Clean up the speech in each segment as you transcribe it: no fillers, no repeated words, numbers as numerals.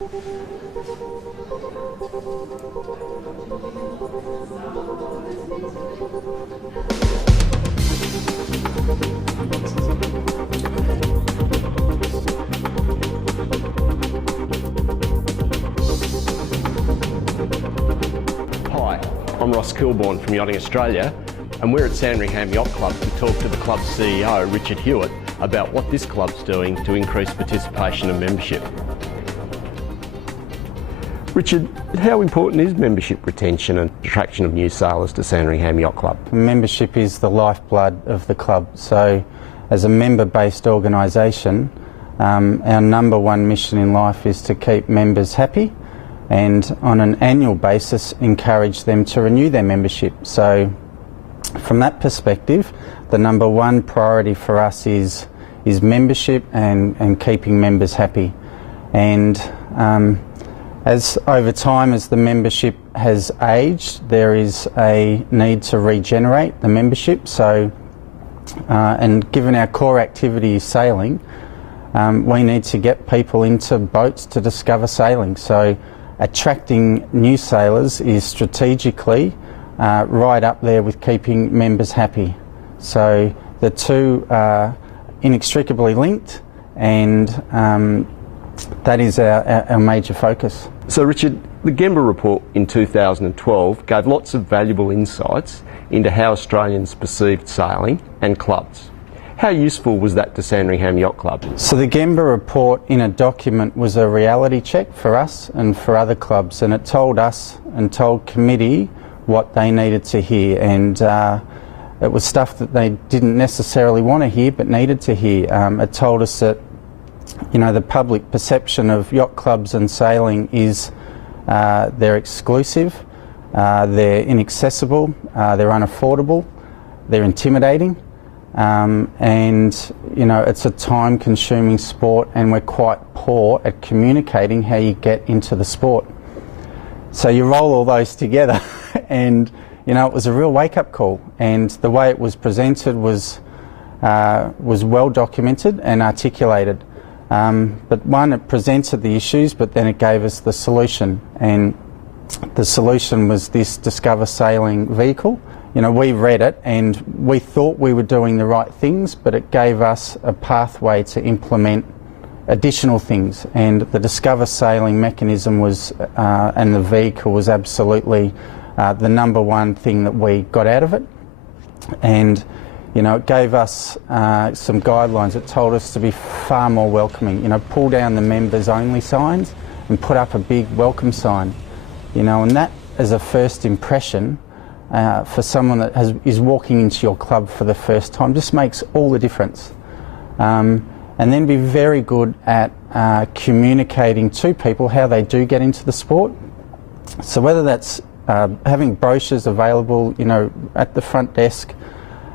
Hi, I'm Ross Kilborn from Yachting Australia, and we're at Sandringham Yacht Club to talk to the club's CEO, Richard Hewitt, about what this club's doing to increase participation and membership. Richard, how important is membership retention and attraction of new sailors to Sandringham Yacht Club? Membership is the lifeblood of the club. So as a member-based organisation, our number one mission in life is to keep members happy and on an annual basis encourage them to renew their membership. So from that perspective, the number one priority for us is membership and keeping members happy. And as over time, as the membership has aged, there is a need to regenerate the membership. So, and given our core activity is sailing, we need to get people into boats to discover sailing. So attracting new sailors is strategically right up there with keeping members happy. So the two are inextricably linked, and that is our major focus. So Richard, the Gamber Report in 2012 gave lots of valuable insights into how Australians perceived sailing and clubs. How useful was that to Sandringham Yacht Club? So the Gamber Report in a document was a reality check for us and for other clubs, and it told us and told committee what they needed to hear, and it was stuff that they didn't necessarily want to hear but needed to hear. It told us that, you know, the public perception of yacht clubs and sailing is they're exclusive, they're inaccessible, they're unaffordable, they're intimidating, and you know, it's a time-consuming sport, and we're quite poor at communicating how you get into the sport. So you roll all those together and you know, it was a real wake-up call, and the way it was presented was well documented and articulated. But one, it presented the issues, but then it gave us the solution, and the solution was this Discover Sailing vehicle. You know, we read it and we thought we were doing the right things, but it gave us a pathway to implement additional things, and the Discover Sailing mechanism was, and the vehicle was absolutely the number one thing that we got out of it. And you know, it gave us some guidelines. It told us to be far more welcoming. You know, pull down the members only signs and put up a big welcome sign. You know, and that as a first impression for someone that is walking into your club for the first time just makes all the difference. And then be very good at communicating to people how they do get into the sport. So whether that's having brochures available, you know, at the front desk,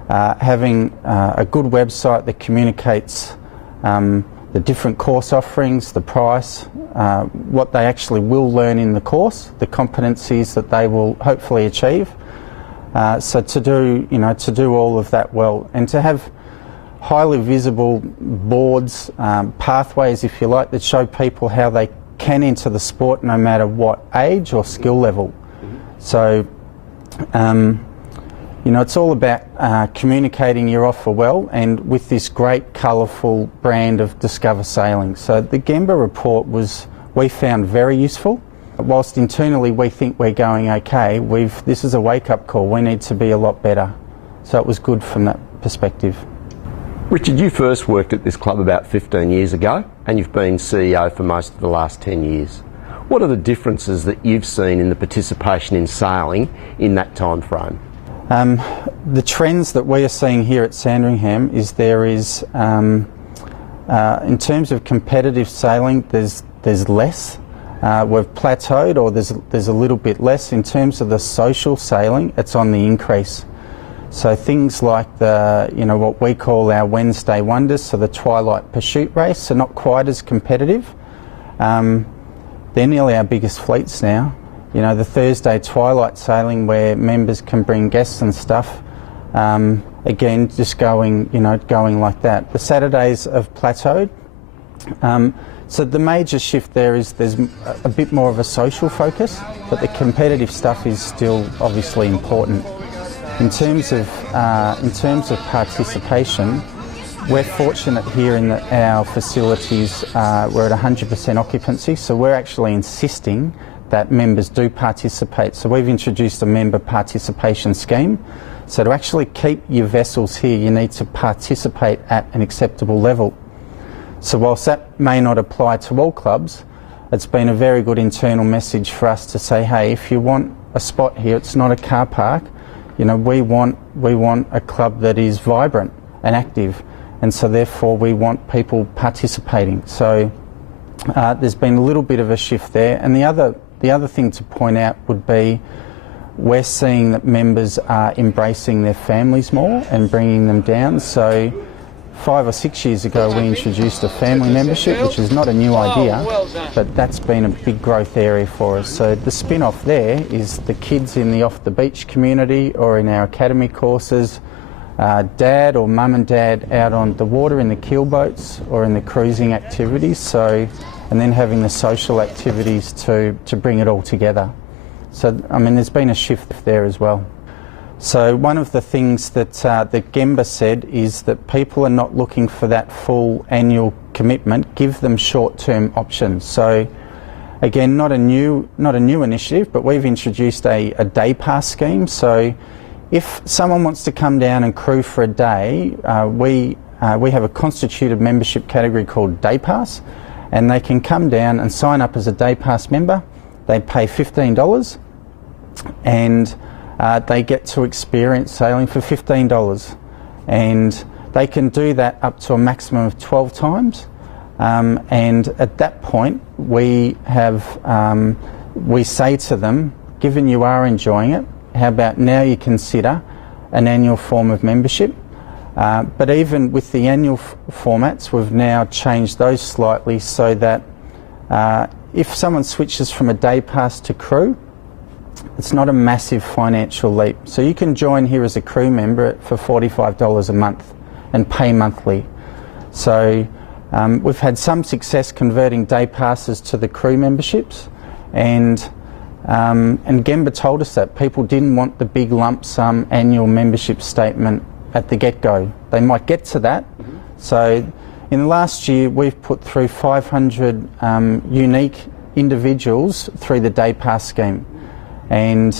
having a good website that communicates the different course offerings, the price, what they actually will learn in the course, the competencies that they will hopefully achieve. So to do all of that well, and to have highly visible boards, pathways, if you like, that show people how they can enter the sport no matter what age or skill level. So, you know, it's all about communicating your offer well, and with this great colourful brand of Discover Sailing. So the Gamber Report we found very useful. Whilst internally we think we're going okay, this is a wake-up call. We need to be a lot better. So it was good from that perspective. Richard, you first worked at this club about 15 years ago, and you've been CEO for most of the last 10 years. What are the differences that you've seen in the participation in sailing in that time frame? The trends that we are seeing here at Sandringham is there is, in terms of competitive sailing, there's less. We've plateaued, or there's a little bit less. In terms of the social sailing, it's on the increase. So things like what we call our Wednesday wonders, so the Twilight Pursuit race, are not quite as competitive. They're nearly our biggest fleets now. You know, the Thursday Twilight sailing, where members can bring guests and stuff, again, just going like that. The Saturdays have plateaued, So the major shift there is there's a bit more of a social focus, but the competitive stuff is still obviously important. In terms of participation, we're fortunate here in that our facilities, we're at 100% occupancy, so we're actually insisting that members do participate. So we've introduced a member participation scheme. So to actually keep your vessels here, you need to participate at an acceptable level. So whilst that may not apply to all clubs, it's been a very good internal message for us to say, hey, if you want a spot here, it's not a car park. You know, we want a club that is vibrant and active, and so therefore we want people participating. So there's been a little bit of a shift there. And the other thing to point out would be we're seeing that members are embracing their families more and bringing them down. So 5 or 6 years ago we introduced a family membership, which is not a new idea, but that's been a big growth area for us. So the spin-off there is the kids in the off the beach community or in our academy courses, dad or mum and dad out on the water in the keel boats or in the cruising activities, so, and then having the social activities to bring it all together. So I mean, there's been a shift there as well. So one of the things that Gamber said is that people are not looking for that full annual commitment. Give them short-term options. So again, not a new initiative, but we've introduced a day pass scheme. So if someone wants to come down and crew for a day, we have a constituted membership category called Day Pass, and they can come down and sign up as a Day Pass member. They pay $15 and they get to experience sailing for $15, and they can do that up to a maximum of 12 times. And at that point, we say to them, given you are enjoying it, how about now you consider an annual form of membership? But even with the annual formats, we've now changed those slightly so that if someone switches from a day pass to crew, it's not a massive financial leap. So you can join here as a crew member for $45 a month and pay monthly. So we've had some success converting day passes to the crew memberships, and Gamber told us that people didn't want the big lump sum annual membership statement at the get-go. They might get to that. So in the last year, we've put through 500 unique individuals through the day pass scheme, and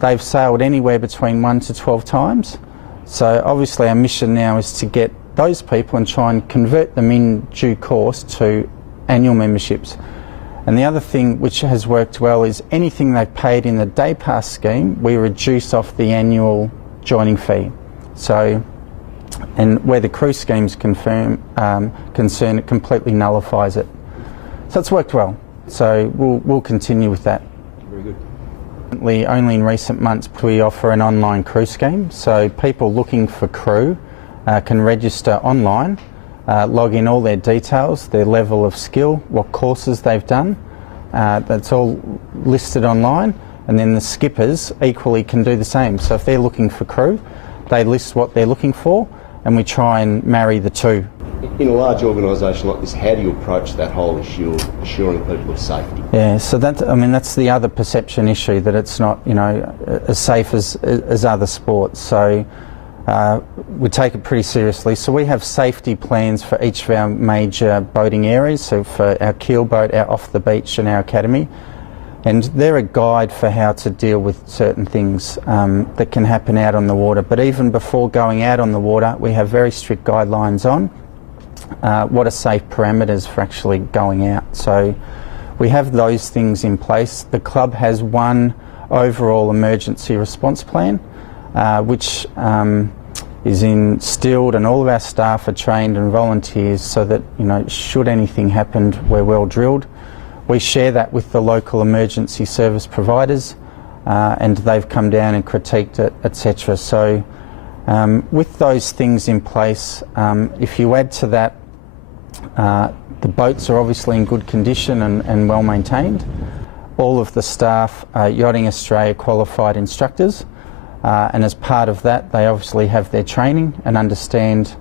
they've sailed anywhere between 1 to 12 times. So obviously our mission now is to get those people and try and convert them in due course to annual memberships. And the other thing which has worked well is anything they paid in the day pass scheme, we reduce off the annual joining fee. So, and where the crew scheme's concerned, it completely nullifies it. So it's worked well. So we'll continue with that. Very good. Only in recent months we offer an online crew scheme. So people looking for crew can register online, log in all their details, their level of skill, what courses they've done. That's all listed online, and then the skippers equally can do the same. So if they're looking for crew, they list what they're looking for, and we try and marry the two. In a large organisation like this, how do you approach that whole issue of assuring people of safety? Yeah, so that's the other perception issue, that it's not, you know, as safe as other sports. So we take it pretty seriously. So we have safety plans for each of our major boating areas. So for our keel boat, our off the beach, and our academy, and they're a guide for how to deal with certain things that can happen out on the water. But even before going out on the water, we have very strict guidelines on what are safe parameters for actually going out. So we have those things in place. The club has one overall emergency response plan, which is instilled, and all of our staff are trained and volunteers, so that, you know, should anything happen, we're well drilled. We share that with the local emergency service providers, and they've come down and critiqued it, etc. So with those things in place, if you add to that, the boats are obviously in good condition and well maintained. All of the staff are Yachting Australia qualified instructors, and as part of that, they obviously have their training and understand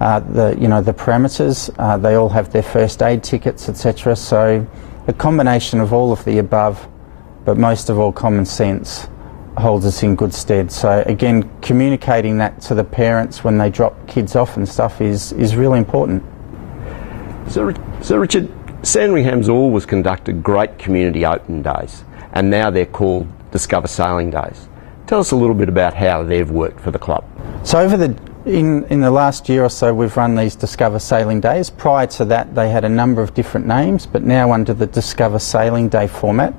the parameters. They all have their first aid tickets, etc. So a combination of all of the above, but most of all common sense, holds us in good stead. So again, communicating that to the parents when they drop kids off and stuff is really important. So Richard, Sandringham's always conducted great community open days, and now they're called Discover Sailing Days. Tell us a little bit about how they've worked for the club. So in the last year or so, we've run these Discover Sailing Days. Prior to that, they had a number of different names, but now under the Discover Sailing Day format,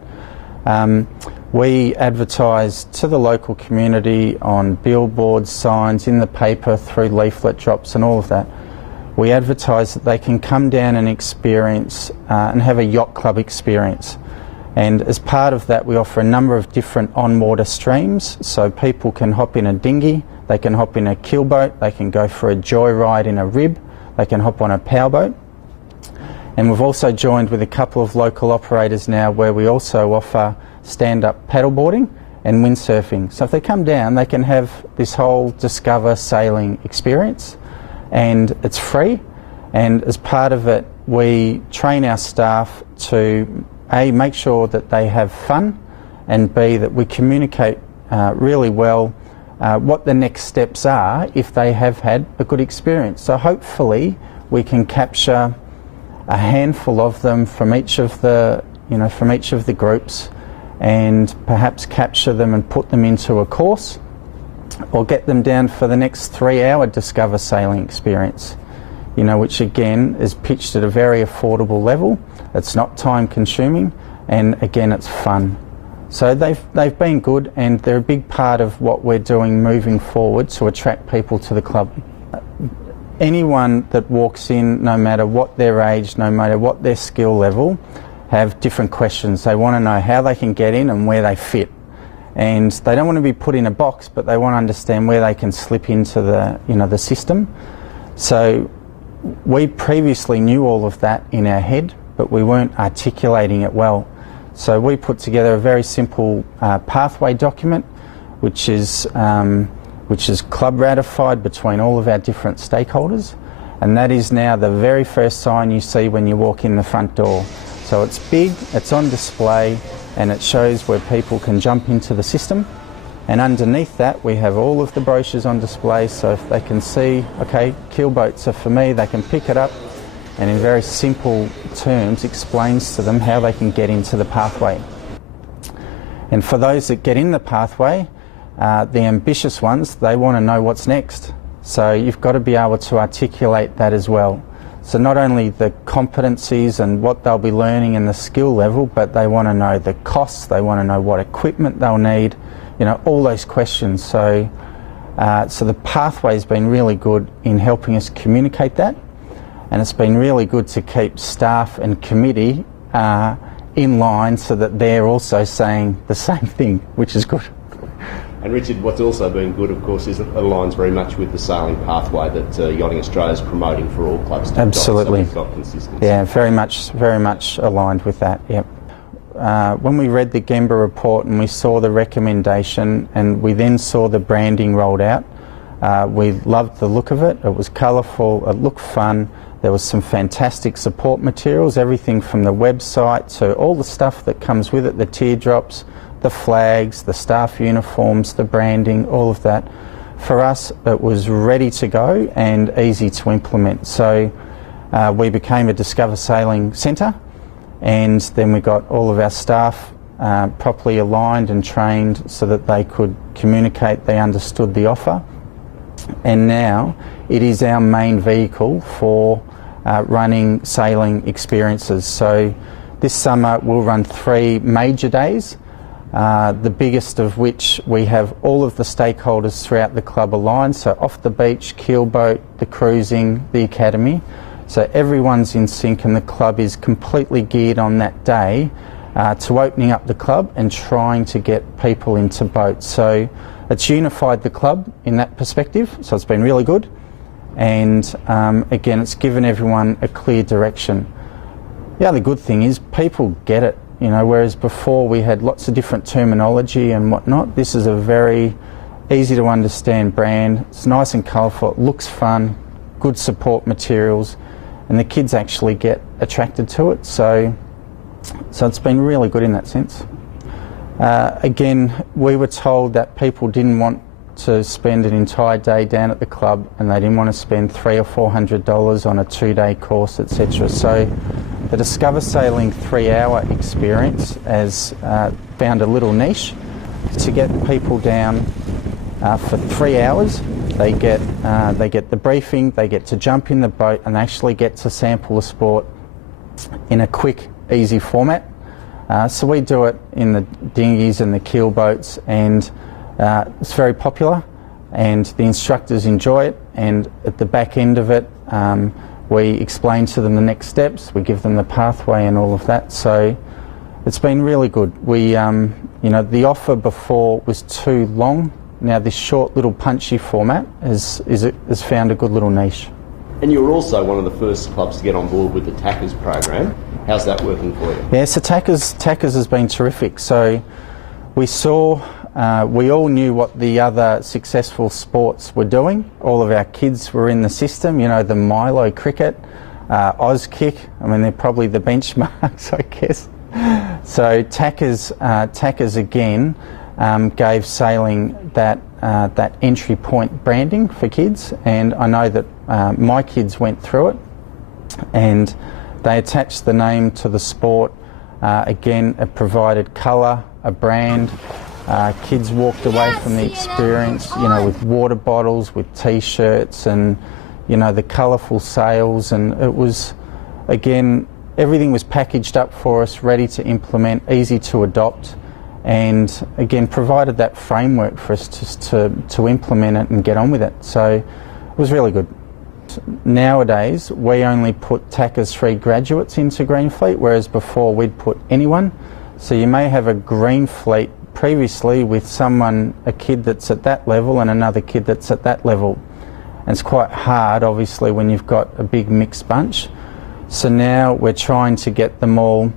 we advertise to the local community on billboards, signs, in the paper, through leaflet drops and all of that. We advertise that they can come down and experience and have a yacht club experience. And as part of that, we offer a number of different on-water streams, so people can hop in a dinghy, they can hop in a keelboat, they can go for a joyride in a rib, they can hop on a powerboat. And we've also joined with a couple of local operators now where we also offer stand-up paddleboarding and windsurfing. So if they come down, they can have this whole Discover sailing experience, and it's free. And as part of it, we train our staff to A, make sure that they have fun, and B, that we communicate really well what the next steps are if they have had a good experience. So hopefully we can capture a handful of them from each of the groups, and perhaps capture them and put them into a course, or get them down for the next 3-hour Discover sailing experience, which again is pitched at a very affordable level. It's not time consuming, and again it's fun. So they've been good, and they're a big part of what we're doing moving forward to attract people to the club. Anyone that walks in, no matter what their age, no matter what their skill level, have different questions. They want to know how they can get in and where they fit. And they don't want to be put in a box, but they want to understand where they can slip into the system. So we previously knew all of that in our head, but we weren't articulating it well. So we put together a very simple pathway document, which is club ratified between all of our different stakeholders, and that is now the very first sign you see when you walk in the front door. So it's big, it's on display, and it shows where people can jump into the system. And underneath that we have all of the brochures on display, so if they can see, okay, keelboats are for me, they can pick it up, and in very simple terms explains to them how they can get into the pathway. And for those that get in the pathway, the ambitious ones, they want to know what's next. So you've got to be able to articulate that as well. So not only the competencies and what they'll be learning and the skill level, but they want to know the costs, they want to know what equipment they'll need, all those questions. So the pathway's been really good in helping us communicate that, and it's been really good to keep staff and committee in line so that they're also saying the same thing, which is good. And Richard, what's also been good, of course, is it aligns very much with the sailing pathway that Yachting Australia is promoting for all clubs to Absolutely. adopt, so we've got consistency. Yeah, very much aligned with that. Yep. When we read the Gamber Report and we saw the recommendation, and we then saw the branding rolled out, we loved the look of it. It was colourful, it looked fun. There was some fantastic support materials, everything from the website to all the stuff that comes with it, the teardrops, the flags, the staff uniforms, the branding, all of that. For us, it was ready to go and easy to implement. So we became a Discover Sailing Centre, and then we got all of our staff properly aligned and trained so that they could communicate, they understood the offer. And now it is our main vehicle for running sailing experiences. So this summer we'll run 3 major days. The biggest of which we have all of the stakeholders throughout the club aligned, so off the beach, keelboat, the cruising, the academy. So everyone's in sync, and the club is completely geared on that day to opening up the club and trying to get people into boats. So it's unified the club in that perspective, so it's been really good. And again, it's given everyone a clear direction. The other good thing is people get it. Whereas before we had lots of different terminology and whatnot, this is a very easy to understand brand. It's nice and colourful, it looks fun, good support materials, and the kids actually get attracted to it. So it's been really good in that sense. Again, we were told that people didn't want to spend an entire day down at the club, and they didn't want to spend $300 or $400 on a 2-day course, etc. So the Discover Sailing 3-hour experience has found a little niche to get people down for 3 hours. They get the briefing, they get to jump in the boat, and they actually get to sample the sport in a quick, easy format. So we do it in the dinghies and the keel boats, and it's very popular, and the instructors enjoy it. And at the back end of it, we explain to them the next steps, we give them the pathway and all of that. So it's been really good. We, the offer before was too long. Now this short little punchy format has found a good little niche. And you were also one of the first clubs to get on board with the TACAs program. How's that working for you? Yeah, so TACAs has been terrific. So we saw, we all knew what the other successful sports were doing. All of our kids were in the system, the Milo cricket, Auskick. I mean, they're probably the benchmarks, I guess. So TACAs again gave sailing that entry point branding for kids, and I know that my kids went through it, and they attached the name to the sport. Again, it provided colour, a brand. Kids walked away from the experience, with water bottles, with T-shirts, and the colourful sails, and it was, again, everything was packaged up for us, ready to implement, easy to adopt, and again provided that framework for us just to implement it and get on with it. So it was really good. Nowadays we only put TACAs 3 graduates into Green Fleet, whereas before we'd put anyone. So you may have a Green Fleet previously with a kid that's at that level and another kid that's at that level, and it's quite hard obviously when you've got a big mixed bunch. So now we're trying to get them all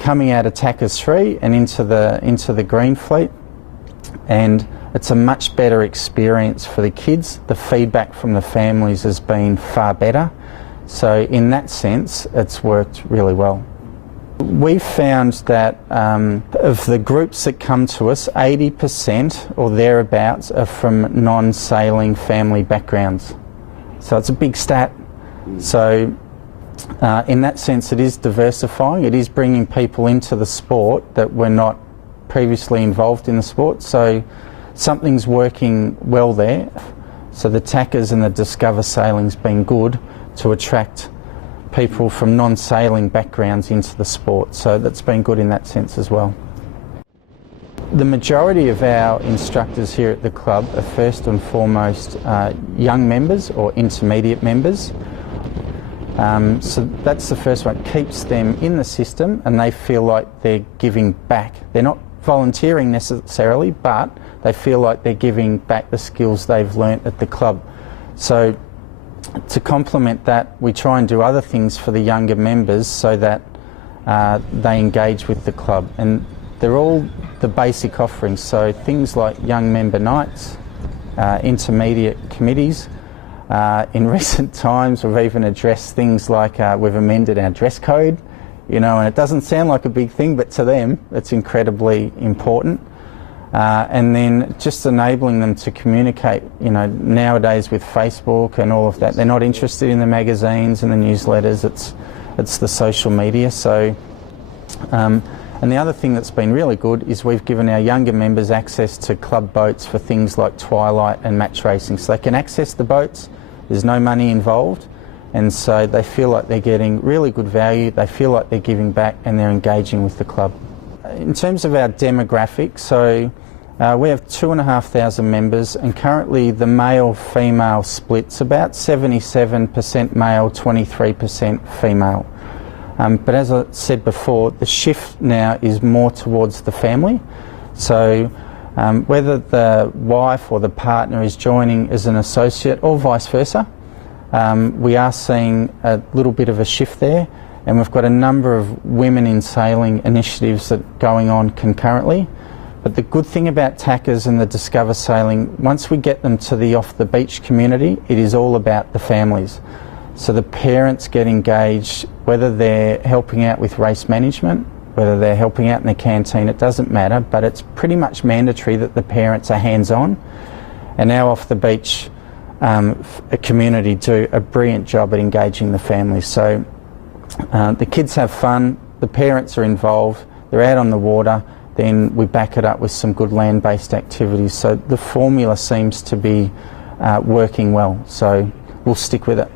coming out of TACAs 3 and into the Green Fleet, and it's a much better experience for the kids. The feedback from the families has been far better, so in that sense it's worked really well. We've found that of the groups that come to us, 80% or thereabouts are from non-sailing family backgrounds, so it's a big stat. So in that sense it is diversifying, it is bringing people into the sport that were not previously involved in the sport, so something's working well there. So the TACAs and the Discover Sailing's been good to attract people from non-sailing backgrounds into the sport, so that's been good in that sense as well. The majority of our instructors here at the club are first and foremost young members or intermediate members. So that's the first one. It keeps them in the system and they feel like they're giving back. They're not volunteering necessarily, but they feel like they're giving back the skills they've learnt at the club. So to complement that, we try and do other things for the younger members so that they engage with the club, and they're all the basic offerings. So things like young member nights, intermediate committees. In recent times we've even addressed things like we've amended our dress code, and it doesn't sound like a big thing, but to them it's incredibly important. And then just enabling them to communicate, nowadays with Facebook and all of that, they're not interested in the magazines and the newsletters, it's the social media. So and the other thing that's been really good is we've given our younger members access to club boats for things like twilight and match racing, so they can access the boats, there's no money involved, and so they feel like they're getting really good value, they feel like they're giving back, and they're engaging with the club. In terms of our demographic, so we have 2,500 members, and currently the male-female split's about 77% male, 23% female. But as I said before, the shift now is more towards the family. So whether the wife or the partner is joining as an associate or vice versa, we are seeing a little bit of a shift there, and we've got a number of women in sailing initiatives that are going on concurrently. But the good thing about tackers and the Discover Sailing, once we get them to the off the beach community, it is all about the families. So the parents get engaged, whether they're helping out with race management, whether they're helping out in the canteen, it doesn't matter, but it's pretty much mandatory that the parents are hands-on. And our off the beach community do a brilliant job at engaging the families. So the kids have fun, the parents are involved, they're out on the water, then we back it up with some good land-based activities. So the formula seems to be working well, so we'll stick with it.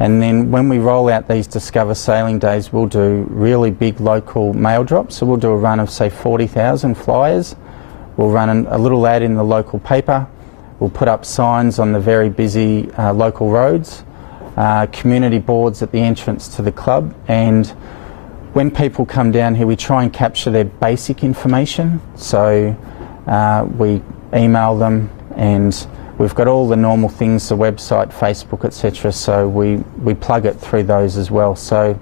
And then when we roll out these Discover Sailing Days, we'll do really big local mail drops. So we'll do a run of, say, 40,000 flyers. We'll run a little ad in the local paper. We'll put up signs on the very busy local roads, community boards at the entrance to the club. And when people come down here, we try and capture their basic information. So we email them, and we've got all the normal things, the website, Facebook, etc. So we plug it through those as well. So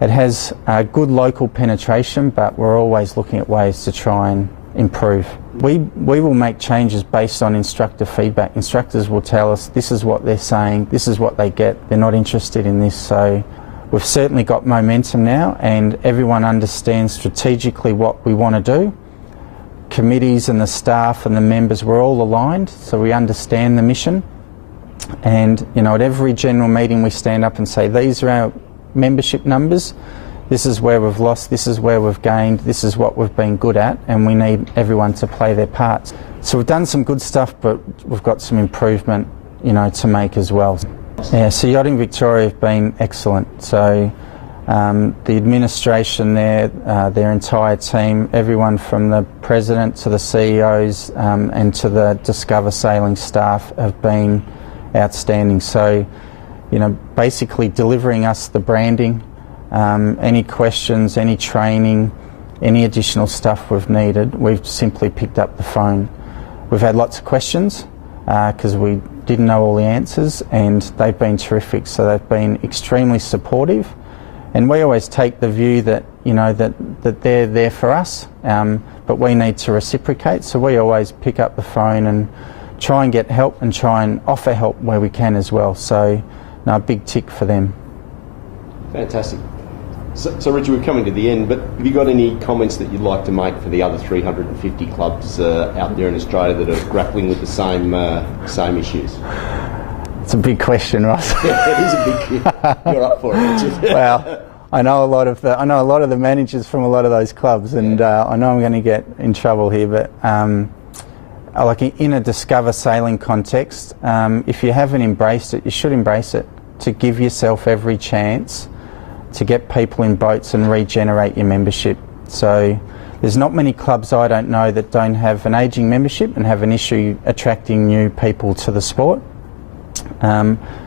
it has good local penetration, but we're always looking at ways to try and improve. We will make changes based on instructor feedback. Instructors will tell us this is what they're saying, this is what they get, they're not interested in this. So we've certainly got momentum now, and everyone understands strategically what we want to do. Committees and the staff and the members, we're all aligned, so we understand the mission. And you know, at every general meeting we stand up and say, these are our membership numbers, this is where we've lost, this is where we've gained, this is what we've been good at, and we need everyone to play their parts. So we've done some good stuff, but we've got some improvement, you know, to make as well. Yeah, so Yachting Victoria have been excellent. So the administration there, their entire team, everyone from the president to the CEOs and to the Discover Sailing staff have been outstanding. So, you know, basically delivering us the branding, any questions, any training, any additional stuff we've needed, we've simply picked up the phone. We've had lots of questions because we didn't know all the answers, and they've been terrific. So they've been extremely supportive. And we always take the view that, you know, that they're there for us, but we need to reciprocate. So we always pick up the phone and try and get help and try and offer help where we can as well. So, no, a big tick for them. Fantastic. So Richard, we're coming to the end, but have you got any comments that you'd like to make for the other 350 clubs out there in Australia that are grappling with the same issues? It's a big question, Ross. Yeah, it is a big question. You're up for it, Richard. Well, I know a lot of the managers from a lot of those clubs, and I know I'm going to get in trouble here, but like in a Discover Sailing context, if you haven't embraced it, you should embrace it, to give yourself every chance to get people in boats and regenerate your membership. So there's not many clubs I don't know that don't have an ageing membership and have an issue attracting new people to the sport.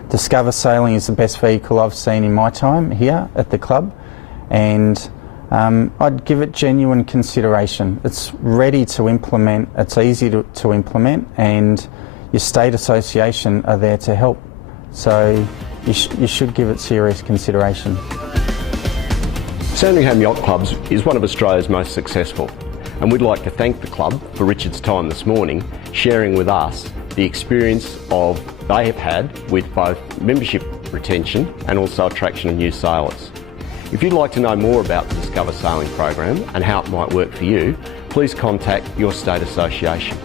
Discover Sailing is the best vehicle I've seen in my time here at the club, and I'd give it genuine consideration. It's ready to implement, it's easy to implement, and your state association are there to help. So you should give it serious consideration. Sandringham Yacht Club is one of Australia's most successful, and we'd like to thank the club for Richard's time this morning, sharing with us the experience they have had with both membership retention and also attraction of new sailors. If you'd like to know more about the Discover Sailing program and how it might work for you, please contact your state association.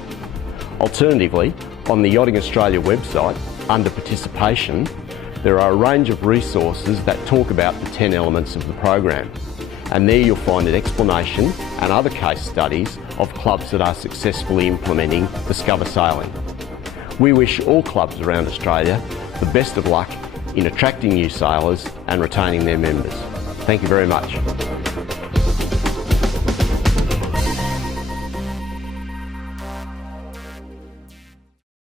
Alternatively, on the Yachting Australia website, under participation, there are a range of resources that talk about the 10 elements of the program, and there you'll find an explanation and other case studies of clubs that are successfully implementing Discover Sailing. We wish all clubs around Australia the best of luck in attracting new sailors and retaining their members. Thank you very much.